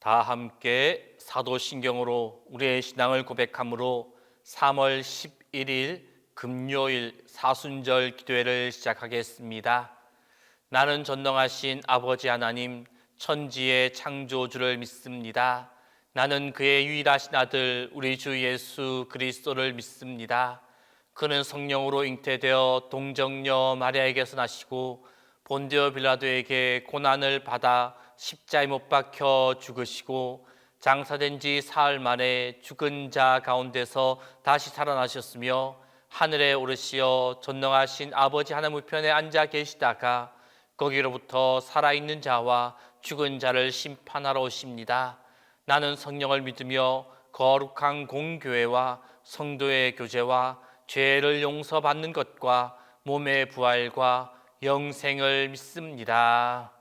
다 함께 사도신경으로 우리의 신앙을 고백함으로 3월 11일 금요일 사순절 기도회를 시작하겠습니다. 나는 전능하신 아버지 하나님, 천지의 창조주를 믿습니다. 나는 그의 유일하신 아들 우리 주 예수 그리스도를 믿습니다. 그는 성령으로 잉태되어 동정녀 마리아에게서 나시고 본디오 빌라도에게 고난을 받아 십자가에 못 박혀 죽으시고 장사된 지 사흘 만에 죽은 자 가운데서 다시 살아나셨으며 하늘에 오르시어 전능하신 아버지 하나님 우편에 앉아 계시다가 거기로부터 살아있는 자와 죽은 자를 심판하러 오십니다. 나는 성령을 믿으며 거룩한 공교회와 성도의 교제와 죄를 용서받는 것과 몸의 부활과 영생을 믿습니다.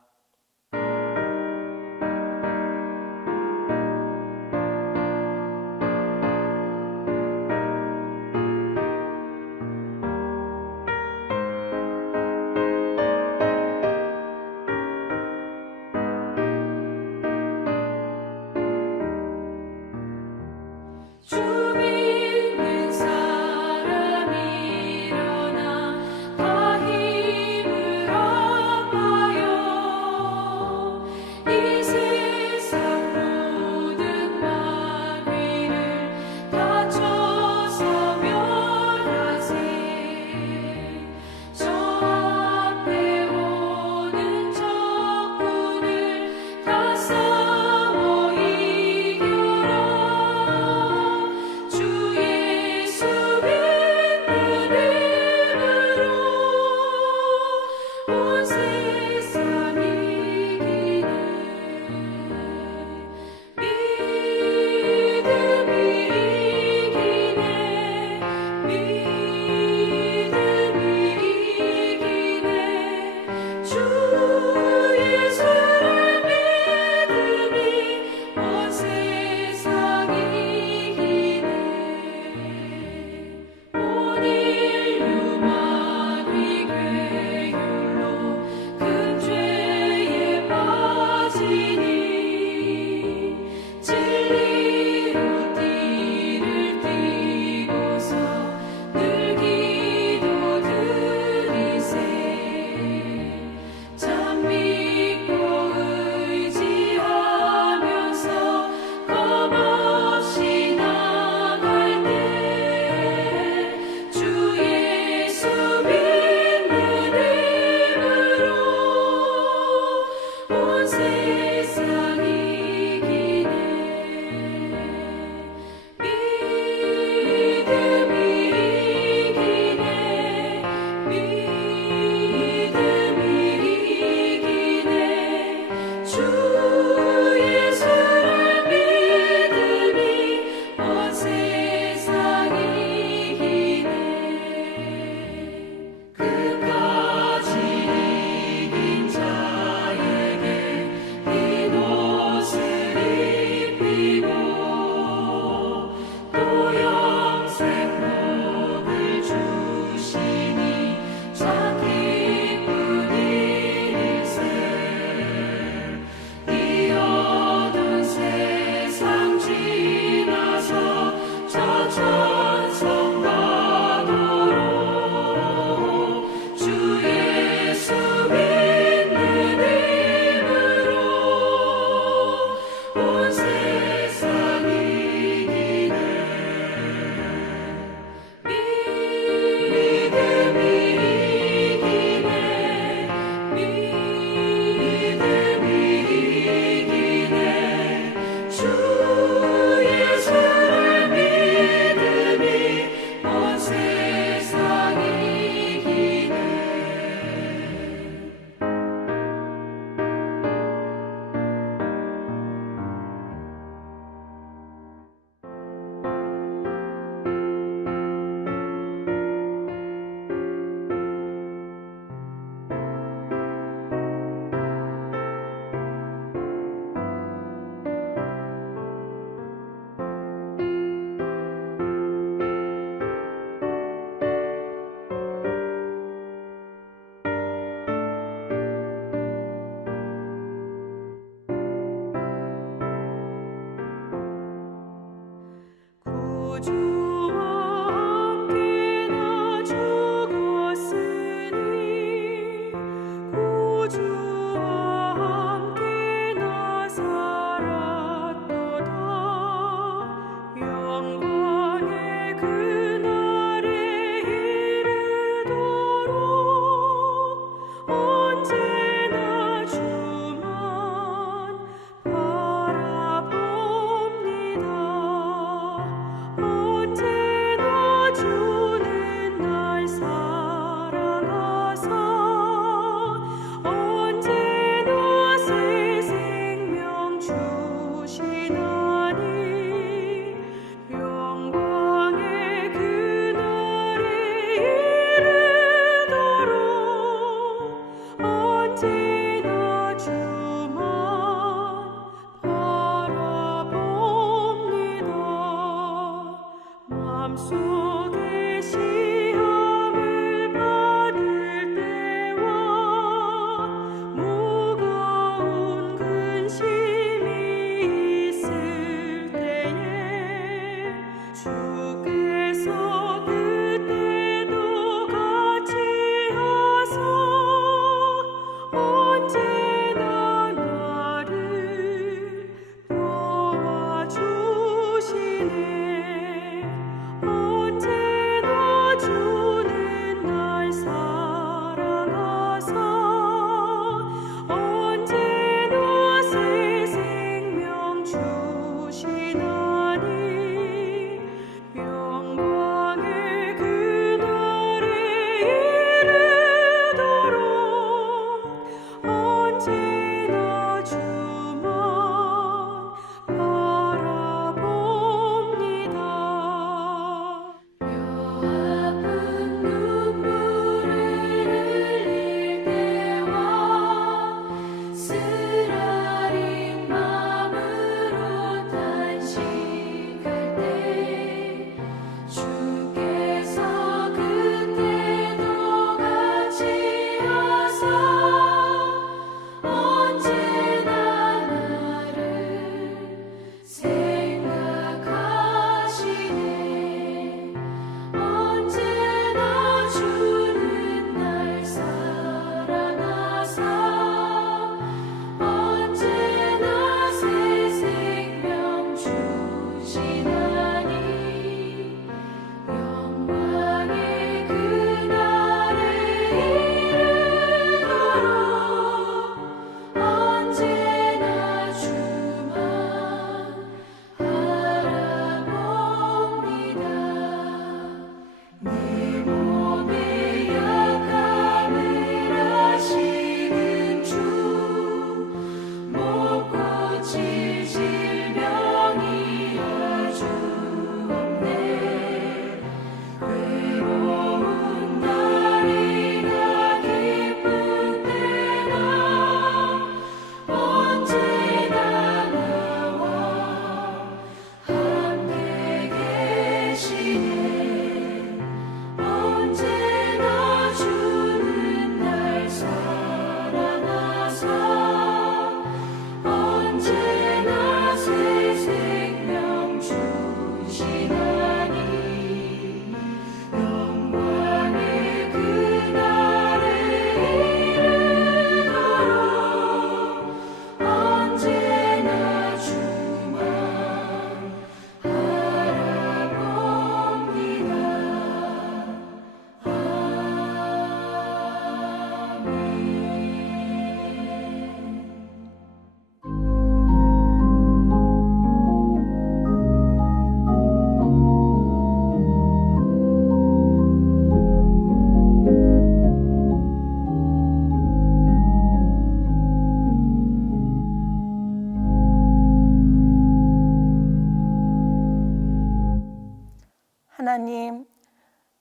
하나님,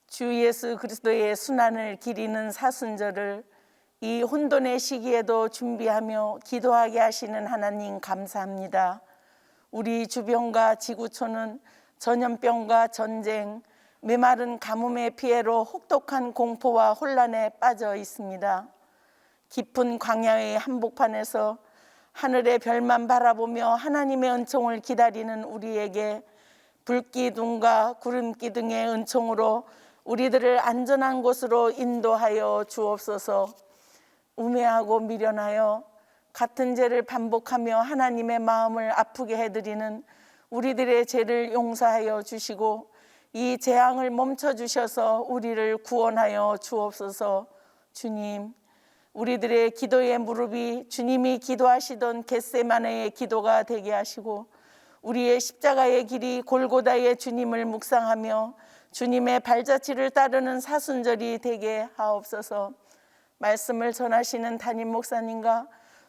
주 예수 그리스도의 순환을 기리는 사순절을 이 혼돈의 시기에도 준비하며 기도하게 하시는 하나님 감사합니다. 우리 주변과 지구촌은 전염병과 전쟁, 메마른 가뭄의 피해로 혹독한 공포와 혼란에 빠져 있습니다. 깊은 광야의 한복판에서 하늘의 별만 바라보며 하나님의 은총을 기다리는 우리에게 불기둥과 구름기둥의 은총으로 우리들을 안전한 곳으로 인도하여 주옵소서. 우매하고 미련하여 같은 죄를 반복하며 하나님의 마음을 아프게 해드리는 우리들의 죄를 용서하여 주시고 이 재앙을 멈춰 주셔서 우리를 구원하여 주옵소서. 주님, 우리들의 기도의 무릎이 주님이 기도하시던 겟세마네의 기도가 되게 하시고 우리의 십자가의 길이 골고다의 주님을 묵상하며 주님의 발자취를 따르는 사순절이 되게 하옵소서. 말씀을 전하시는 담임 목사님과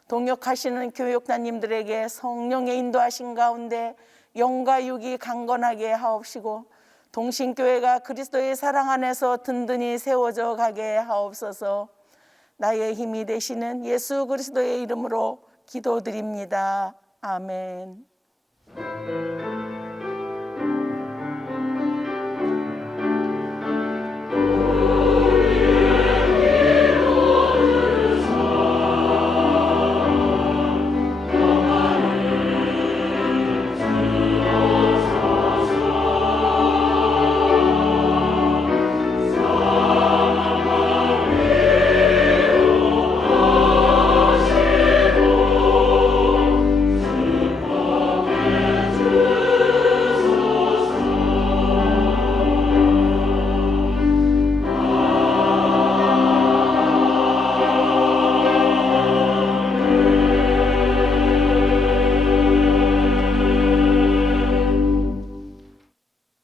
동역하시는 교육자님들에게 성령의 인도하신 가운데 영과 육이 강건하게 하옵시고 동신교회가 그리스도의 사랑 안에서 든든히 세워져 가게 하옵소서. 나의 힘이 되시는 예수 그리스도의 이름으로 기도드립니다. 아멘.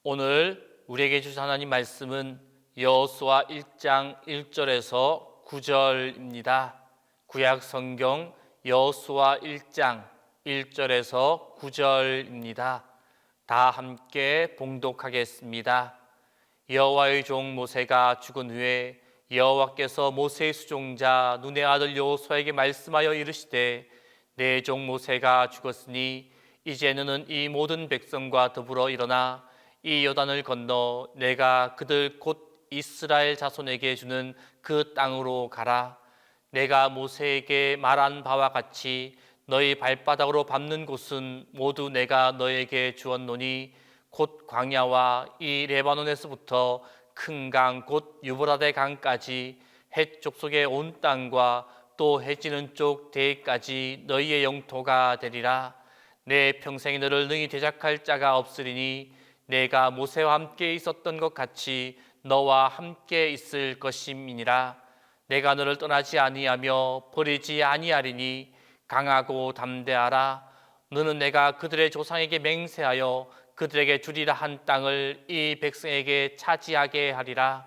오늘 우리에게 주신 하나님 말씀은 여호수아 1장 1절에서 9절입니다. 구약 성경 여호수아 1장 1절에서 9절입니다. 다 함께 봉독하겠습니다. 여호와의 종 모세가 죽은 후에 여호와께서 모세의 수종자 눈의 아들 여호수아에게 말씀하여 이르시되 내 종 모세가 죽었으니 이제 너는 이 모든 백성과 더불어 일어나 이 요단을 건너 내가 그들 곧 이스라엘 자손에게 주는 그 땅으로 가라. 내가 모세에게 말한 바와 같이 너희 발바닥으로 밟는 곳은 모두 내가 너에게 주었노니 곧 광야와 이 레바논에서부터 큰 강 곧 유브라데 강까지 해쪽 속의 온 땅과 또 해지는 쪽 대까지 너희의 영토가 되리라. 내 평생에 너를 능히 대적할 자가 없으리니 내가 모세와 함께 있었던 것 같이 너와 함께 있을 것임이니라. 내가 너를 떠나지 아니하며 버리지 아니하리니 강하고 담대하라. 너는 내가 그들의 조상에게 맹세하여 그들에게 주리라 한 땅을 이 백성에게 차지하게 하리라.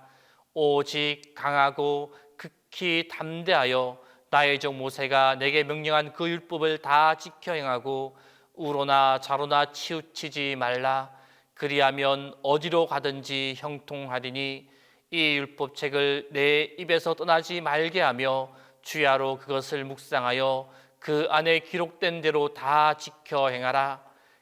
오직 강하고 극히 담대하여 나의 종 모세가 내게 명령한 그 율법을 다 지켜 행하고 우로나 좌로나 치우치지 말라. 그리하면 어디로 가든지 형통하리니 이 율법책을 내 입에서 떠나지 말게 하며 주야로 그것을 묵상하여 그 안에 기록된 대로 다 지켜 행하라.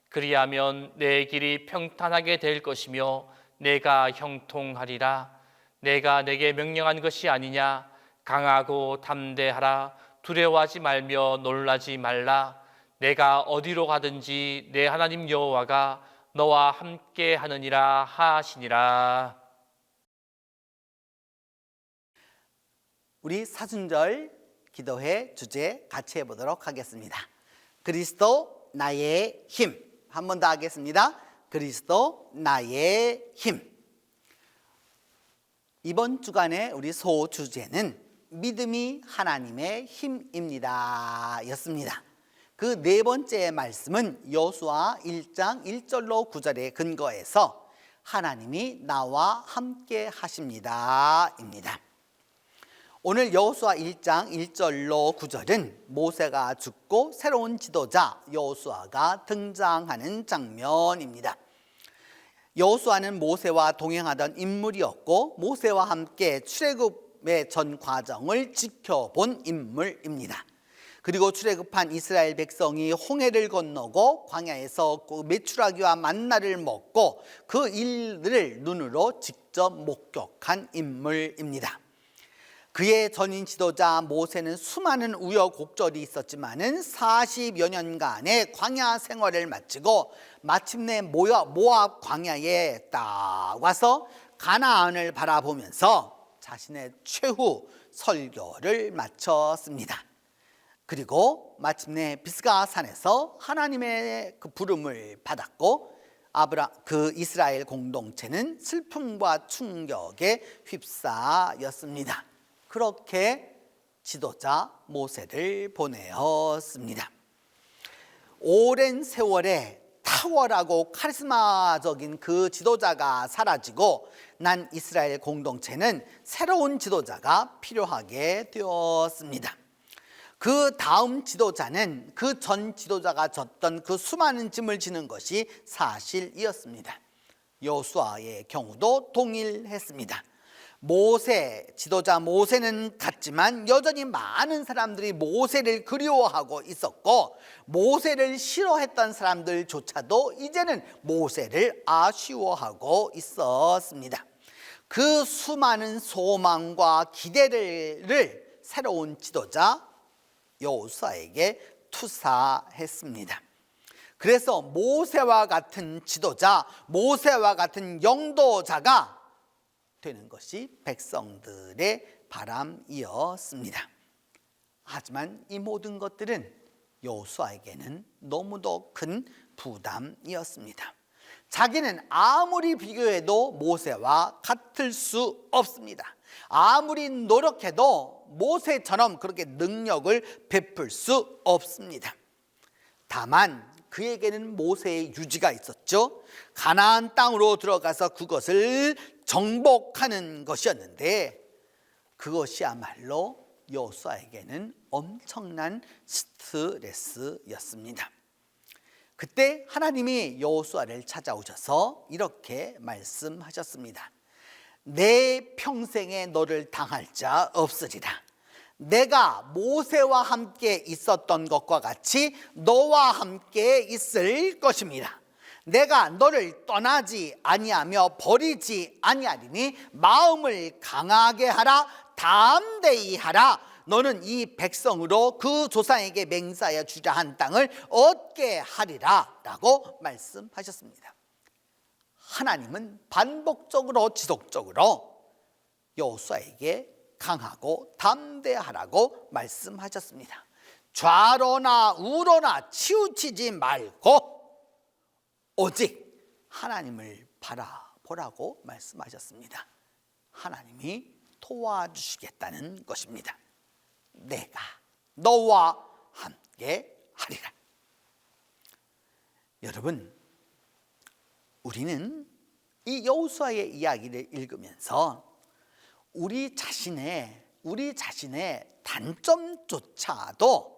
그리하면 내 길이 평탄하게 될 것이며 내가 형통하리라. 내가 내게 명령한 것이 아니냐. 강하고 담대하라. 두려워하지 말며 놀라지 말라. 내가 어디로 가든지 내 하나님 여호와가 너와 함께 하느니라 하시니라. 우리 사순절 기도회 주제 같이 해보도록 하겠습니다. 그리스도 나의 힘. 한 번 더 하겠습니다. 그리스도 나의 힘. 이번 주간의 우리 소주제는 믿음이 하나님의 힘입니다 였습니다. 그 네 번째 말씀은 여호수아 1장 1절로 9절에 근거해서 하나님이 나와 함께 하십니다 입니다. 오늘 여호수아 1장 1절로 9절은 모세가 죽고 새로운 지도자 여호수아가 등장하는 장면입니다. 여호수아는 모세와 동행하던 인물이었고 모세와 함께 출애굽의 전 과정을 지켜본 인물입니다. 그리고 출애굽한 이스라엘 백성이 홍해를 건너고 광야에서 메추라기와 만나를 먹고 그 일들을 눈으로 직접 목격한 인물입니다. 그의 전인 지도자 모세는 수많은 우여곡절이 있었지만은 40여 년간의 광야 생활을 마치고 마침내 모압 광야에 딱 와서 가나안을 바라보면서 자신의 최후 설교를 마쳤습니다. 그리고 마침내 비스가 산에서 하나님의 그 부름을 받았고 그 이스라엘 공동체는 슬픔과 충격에 휩싸였습니다. 그렇게 지도자 모세를 보내었습니다. 오랜 세월에 탁월하고 카리스마적인 그 지도자가 사라지고 난 이스라엘 공동체는 새로운 지도자가 필요하게 되었습니다. 그 다음 지도자는 그 전 지도자가 졌던 그 수많은 짐을 지는 것이 사실이었습니다. 여호수아의 경우도 동일했습니다. 지도자 모세는 갔지만 여전히 많은 사람들이 모세를 그리워하고 있었고 모세를 싫어했던 사람들조차도 이제는 모세를 아쉬워하고 있었습니다. 그 수많은 소망과 기대를 새로운 지도자 여호수아에게 투사했습니다. 그래서 모세와 같은 지도자, 모세와 같은 영도자가 되는 것이 백성들의 바람이었습니다. 하지만 이 모든 것들은 여호수아에게는 너무도 큰 부담이었습니다. 자기는 아무리 비교해도 모세와 같을 수 없습니다. 아무리 노력해도 모세처럼 그렇게 능력을 베풀 수 없습니다. 다만 그에게는 모세의 유지가 있었죠. 가나안 땅으로 들어가서 그것을 정복하는 것이었는데 그것이야말로 여호수아에게는 엄청난 스트레스였습니다. 그때 하나님이 여호수아를 찾아오셔서 이렇게 말씀하셨습니다. 내 평생에 너를 당할 자 없으리라. 내가 모세와 함께 있었던 것과 같이 너와 함께 있을 것입니다. 내가 너를 떠나지 아니하며 버리지 아니하리니 마음을 강하게 하라, 담대히 하라. 너는 이 백성으로 그 조상에게 맹세하여 주자 한 땅을 얻게 하리라 라고 말씀하셨습니다. 하나님은 반복적으로 지속적으로 여호수아에게 강하고 담대하라고 말씀하셨습니다. 좌로나 우로나 치우치지 말고 오직 하나님을 바라보라고 말씀하셨습니다. 하나님이 도와주시겠다는 것입니다. 내가 너와 함께 하리라. 여러분, 우리는 이 여호수아의 이야기를 읽으면서 우리 자신의 단점조차도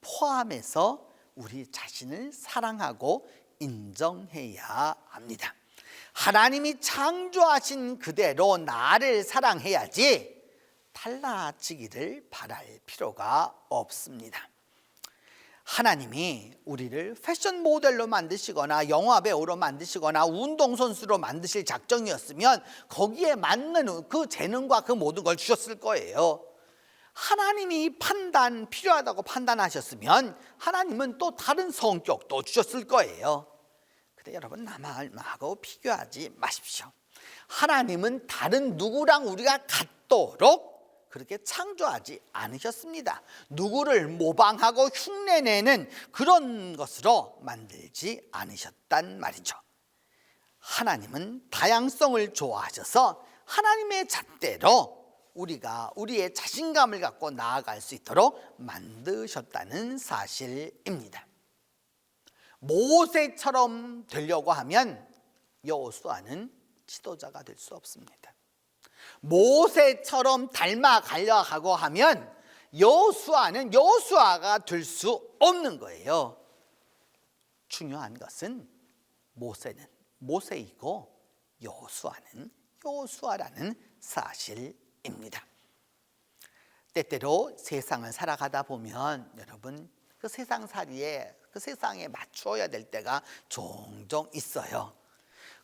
포함해서 우리 자신을 사랑하고 인정해야 합니다. 하나님이 창조하신 그대로 나를 사랑해야지 달라지기를 바랄 필요가 없습니다. 하나님이 우리를 패션 모델로 만드시거나 영화 배우로 만드시거나 운동선수로 만드실 작정이었으면 거기에 맞는 그 재능과 그 모든 걸 주셨을 거예요. 하나님이 필요하다고 판단하셨으면 하나님은 또 다른 성격도 주셨을 거예요. 근데 여러분, 남하고 비교하지 마십시오. 하나님은 다른 누구랑 우리가 같도록 그렇게 창조하지 않으셨습니다. 누구를 모방하고 흉내내는 그런 것으로 만들지 않으셨단 말이죠. 하나님은 다양성을 좋아하셔서 하나님의 잣대로 우리가 우리의 자신감을 갖고 나아갈 수 있도록 만드셨다는 사실입니다. 모세처럼 되려고 하면 여호수아는 지도자가 될 수 없습니다. 모세처럼 닮아가려고 하면 여호수아는 여호수아가 될 수 없는 거예요. 중요한 것은 모세는 모세이고 여호수아는 여호수아라는 사실입니다. 때때로 세상을 살아가다 보면 여러분 그 세상살이에 그 세상에 맞추어야 될 때가 종종 있어요.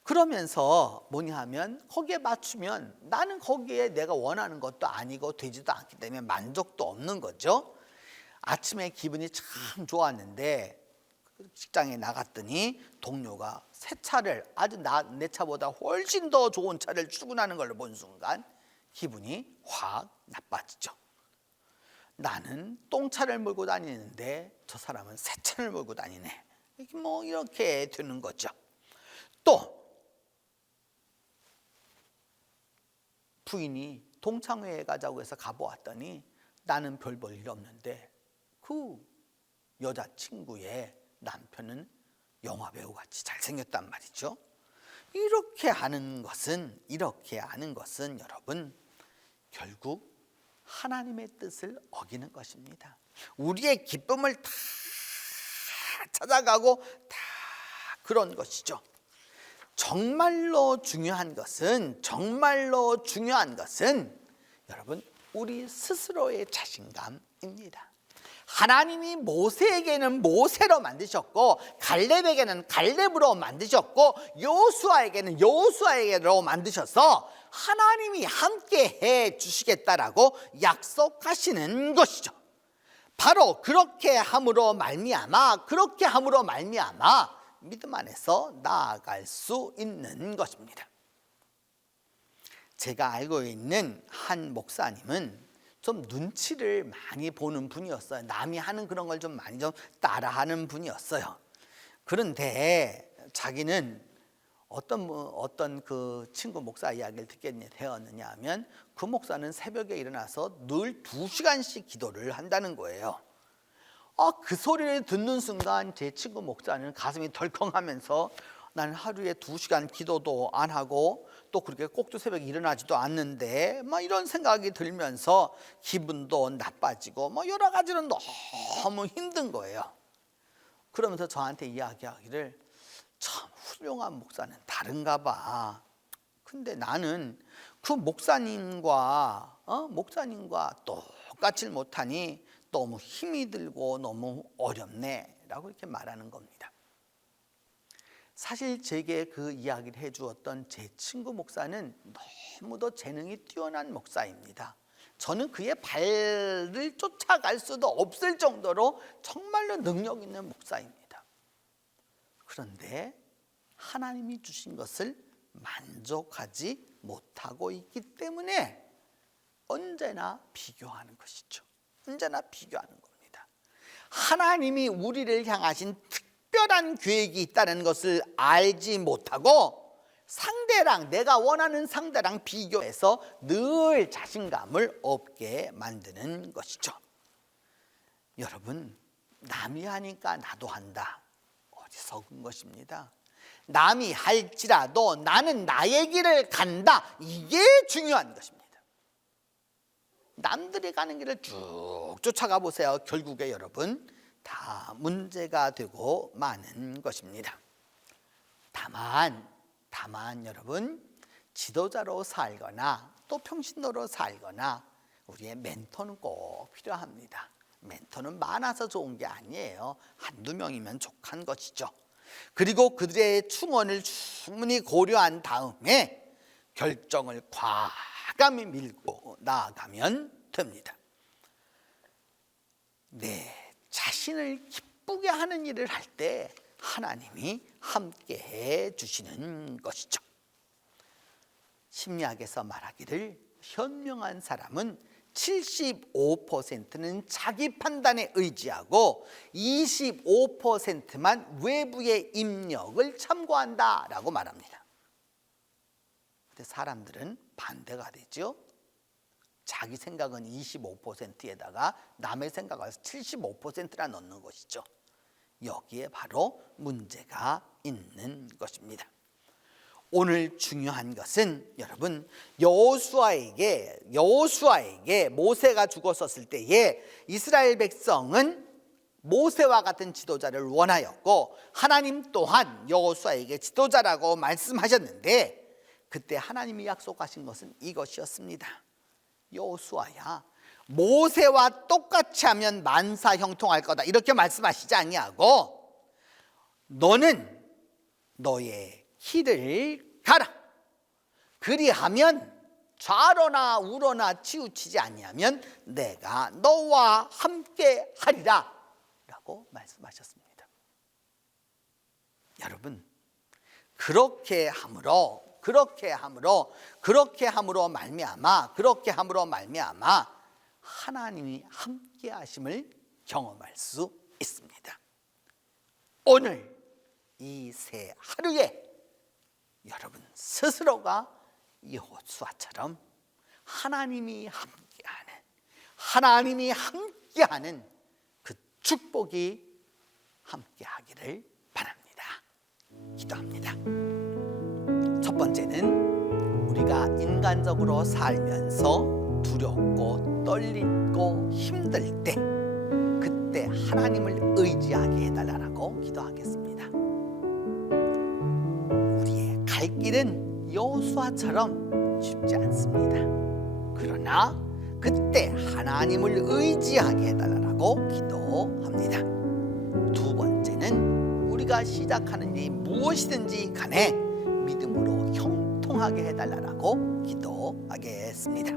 그러면서 뭐냐 하면 거기에 맞추면 나는 거기에 내가 원하는 것도 아니고 되지도 않기 때문에 만족도 없는 거죠. 아침에 기분이 참 좋았는데 직장에 나갔더니 동료가 새 차를 아주 내 차보다 훨씬 더 좋은 차를 출근하는 걸 본 순간 기분이 확 나빠지죠. 나는 똥차를 몰고 다니는데 저 사람은 새 차를 몰고 다니네. 뭐 이렇게 되는 거죠. 또 부인이 동창회에 가자고 해서 가보았더니 나는 별 볼 일 없는데 그 여자친구의 남편은 영화배우 같이 잘생겼단 말이죠. 이렇게 하는 것은 여러분 결국 하나님의 뜻을 어기는 것입니다. 우리의 기쁨을 다 찾아가고 다 그런 것이죠. 정말로 중요한 것은 여러분 우리 스스로의 자신감입니다. 하나님이 모세에게는 모세로 만드셨고 갈렙에게는 갈렙으로 만드셨고 여호수아에게는 여호수아로 만드셔서 하나님이 함께 해 주시겠다라고 약속하시는 것이죠. 바로 그렇게 함으로 말미암아 믿음 안에서 나아갈 수 있는 것입니다. 제가 알고 있는 한 목사님은 좀 눈치를 많이 보는 분이었어요. 남이 하는 그런 걸 좀 많이 좀 따라하는 분이었어요. 그런데 자기는 어떤 그 친구 목사 이야기를 듣게 되었느냐 하면 그 목사는 새벽에 일어나서 늘 2시간씩 기도를 한다는 거예요. 그 소리를 듣는 순간 제 친구 목사는 가슴이 덜컹하면서 나는 하루에 2시간 기도도 안 하고 또 그렇게 꼭두 새벽에 일어나지도 않는데 막 이런 생각이 들면서 기분도 나빠지고 뭐 여러 가지로 너무 힘든 거예요. 그러면서 저한테 이야기하기를 참 훌륭한 목사는 다른가 봐. 근데 나는 그 목사님과 똑같이 못하니 너무 힘이 들고 너무 어렵네 라고 이렇게 말하는 겁니다. 사실 제게 그 이야기를 해주었던 제 친구 목사는 너무도 재능이 뛰어난 목사입니다. 저는 그의 발을 쫓아갈 수도 없을 정도로 정말로 능력 있는 목사입니다. 그런데 하나님이 주신 것을 만족하지 못하고 있기 때문에 언제나 비교하는 것이죠. 언제나 비교하는 겁니다. 하나님이 우리를 향하신 특별한 계획이 있다는 것을 알지 못하고 내가 원하는 상대랑 비교해서 늘 자신감을 없게 만드는 것이죠. 여러분, 남이 하니까 나도 한다. 어리석은 것입니다. 남이 할지라도 나는 나의 길을 간다. 이게 중요한 것입니다. 남들이 가는 길을 쭉 쫓아가 보세요. 결국에 여러분 다 문제가 되고 마는 것입니다. 다만 여러분 지도자로 살거나 또 평신도로 살거나 우리의 멘토는 꼭 필요합니다. 멘토는 많아서 좋은 게 아니에요. 한두 명이면 족한 것이죠. 그리고 그들의 충원을 충분히 고려한 다음에 결정을 과감히 밀고 나아가면 됩니다. 자신을 기쁘게 하는 일을 할 때 하나님이 함께 해 주시는 것이죠. 심리학에서 말하기를 현명한 사람은 75%는 자기 판단에 의지하고 25%만 외부의 입력을 참고한다라고 말합니다. 근데 사람들은 반대가 되죠. 자기 생각은 25%에다가 남의 생각을 75%나 넣는 것이죠. 여기에 바로 문제가 있는 것입니다. 오늘 중요한 것은 여러분 여호수아에게 모세가 죽었었을 때에 이스라엘 백성은 모세와 같은 지도자를 원하였고 하나님 또한 여호수아에게 지도자라고 말씀하셨는데 그때 하나님이 약속하신 것은 이것이었습니다. 여호수아야, 모세와 똑같이 하면 만사 형통할 거다 이렇게 말씀하시지 아니하고 너는 너의 길을 가라. 그리하면 좌로나 우로나 치우치지 아니하면 내가 너와 함께 하리라 라고 말씀하셨습니다. 여러분, 그렇게 함으로 말미암아 하나님이 함께 하심을 경험할 수 있습니다. 오늘 이 새 하루에 여러분 스스로가 여호수아처럼 하나님이 함께하는 그 축복이 함께하기를 바랍니다. 기도합니다. 첫 번째는 우리가 인간적으로 살면서 두렵고 떨리고 힘들 때 그때 하나님을 의지하게 해달라고 기도하겠습니다. 우리의 갈 길은 여호수아처럼 쉽지 않습니다. 그러나 그때 하나님을 의지하게 해달라고 기도합니다. 두 번째는 우리가 시작하는 일이 무엇이든지 간에 믿음으로 형통하게 해달라고 기도하겠습니다.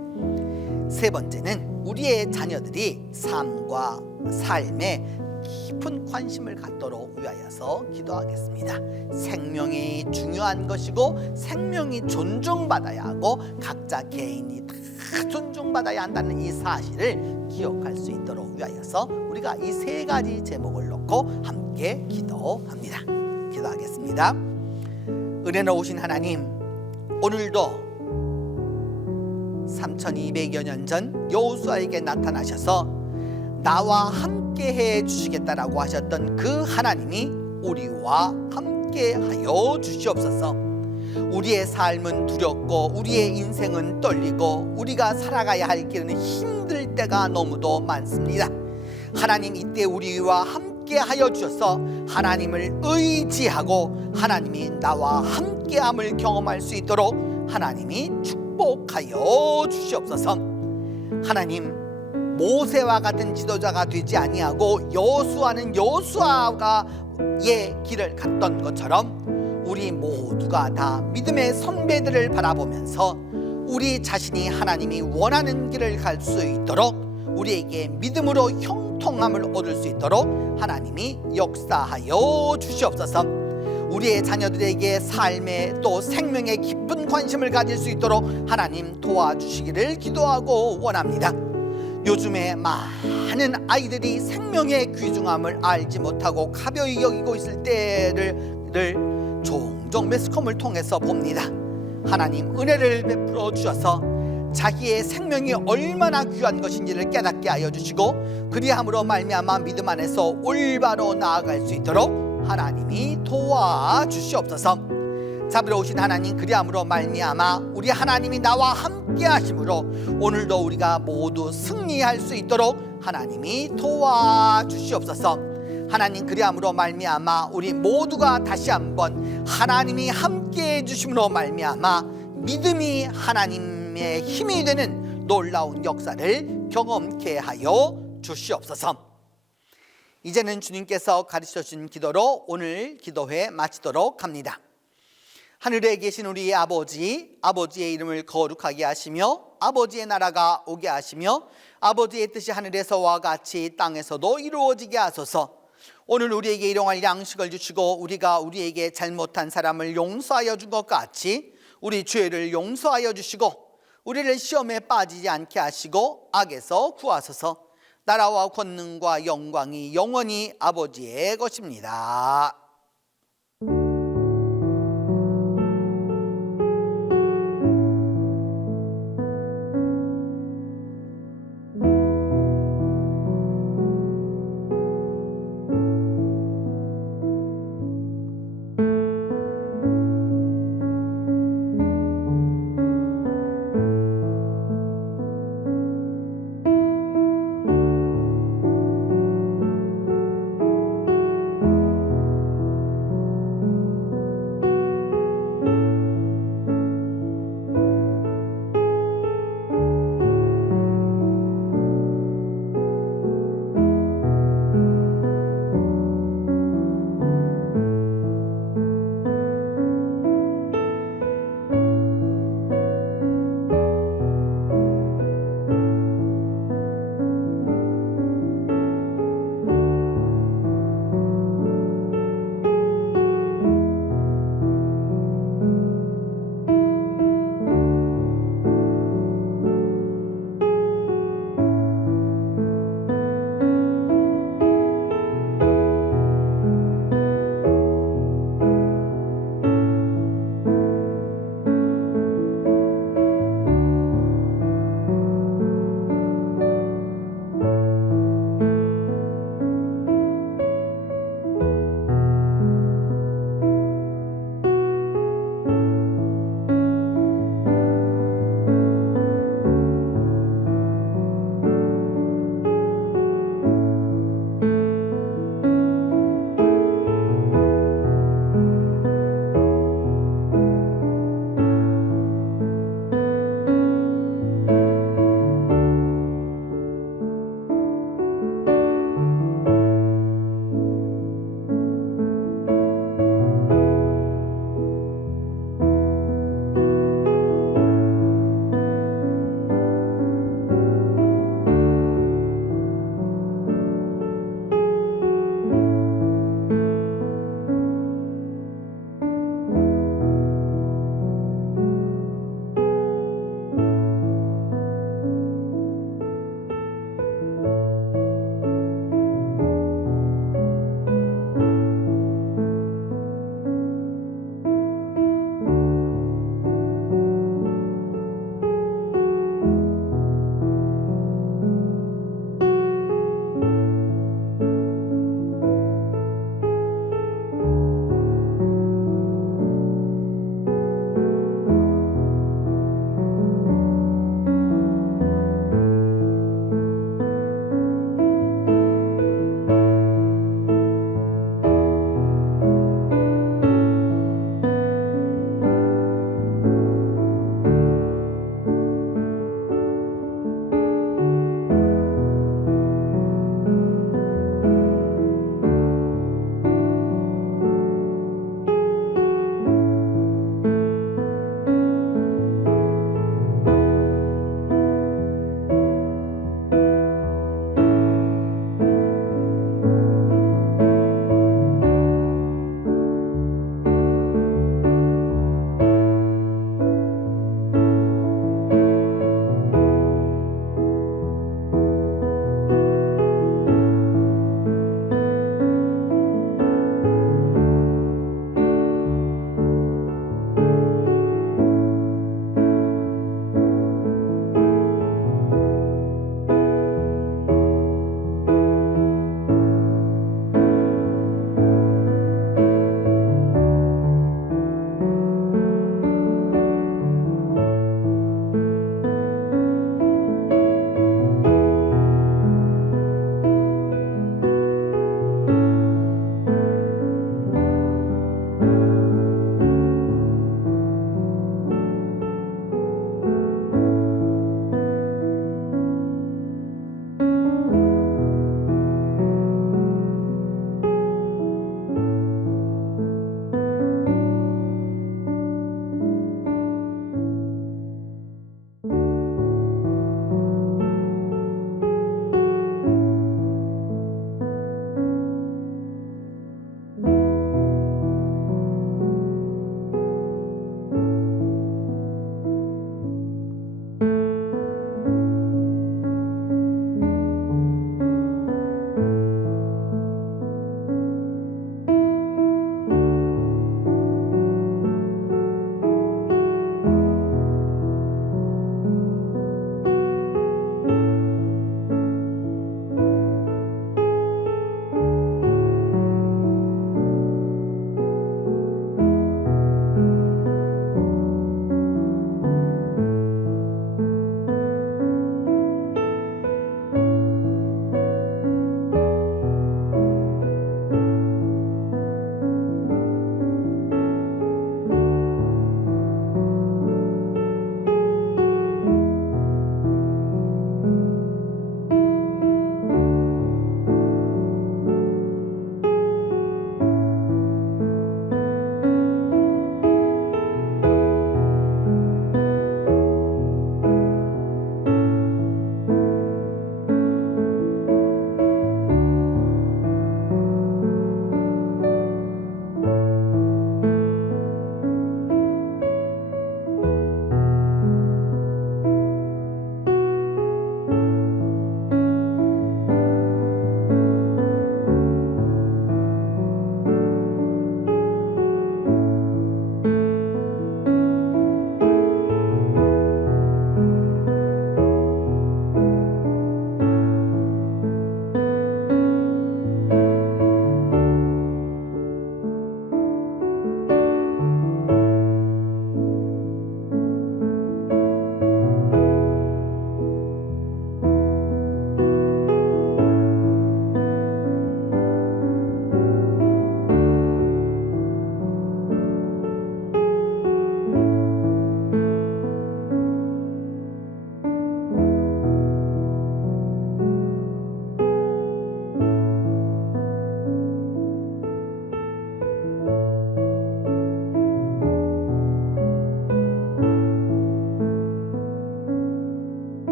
세 번째는 우리의 자녀들이 삶과 삶에 깊은 관심을 갖도록 위하여서 기도하겠습니다. 생명이 중요한 것이고 생명이 존중받아야 하고 각자 개인이 다 존중받아야 한다는 이 사실을 기억할 수 있도록 위하여서 우리가 이 세 가지 제목을 놓고 함께 기도합니다. 기도하겠습니다. 은혜로우신 하나님, 오늘도 3200여 년 전 여호수아에게 나타나셔서 나와 함께 해 주시겠다라고 하셨던 그 하나님이 우리와 함께 하여 주시옵소서. 우리의 삶은 두렵고 우리의 인생은 떨리고 우리가 살아가야 할 길은 힘들 때가 너무도 많습니다. 하나님, 이때 우리와 함께 하여 주셔서 하나님을 의지하고 하나님이 나와 함께함을 경험할 수 있도록 하나님이 축복하여 주시옵소서. 하나님, 모세와 같은 지도자가 되지 아니하고 여호수아는 여호수아의 길을 갔던 것처럼 우리 모두가 다 믿음의 선배들을 바라보면서 우리 자신이 하나님이 원하는 길을 갈 수 있도록 우리에게 믿음으로 형통함을 얻을 수 있도록 하나님이 역사하여 주시옵소서. 우리의 자녀들에게 삶에 또 생명에 깊은 관심을 가질 수 있도록 하나님 도와주시기를 기도하고 원합니다. 요즘에 많은 아이들이 생명의 귀중함을 알지 못하고 가벼이 여기고 있을 때를 종종 매스컴을 통해서 봅니다. 하나님, 은혜를 베풀어 주셔서 자기의 생명이 얼마나 귀한 것인지를 깨닫게 하여 주시고 그리함으로 말미암아 믿음 안에서 올바로 나아갈 수 있도록 하나님이 도와주시옵소서. 자비로우신 하나님, 그리함으로 말미암아 우리 하나님이 나와 함께 하심으로 오늘도 우리가 모두 승리할 수 있도록 하나님이 도와주시옵소서. 하나님, 그리함으로 말미암아 우리 모두가 다시 한번 하나님이 함께 해주심으로 말미암아 믿음이 하나님의 힘이 되는 놀라운 역사를 경험케 하여 주시옵소서. 이제는 주님께서 가르쳐 주신 기도로 오늘 기도회 마치도록 합니다. 하늘에 계신 우리 아버지, 아버지의 이름을 거룩하게 하시며 아버지의 나라가 오게 하시며 아버지의 뜻이 하늘에서와 같이 땅에서도 이루어지게 하소서. 오늘 우리에게 일용할 양식을 주시고 우리가 우리에게 잘못한 사람을 용서하여 준 것 같이 우리 죄를 용서하여 주시고 우리를 시험에 빠지지 않게 하시고 악에서 구하소서. 나라와 권능과 영광이 영원히 아버지의 것입니다.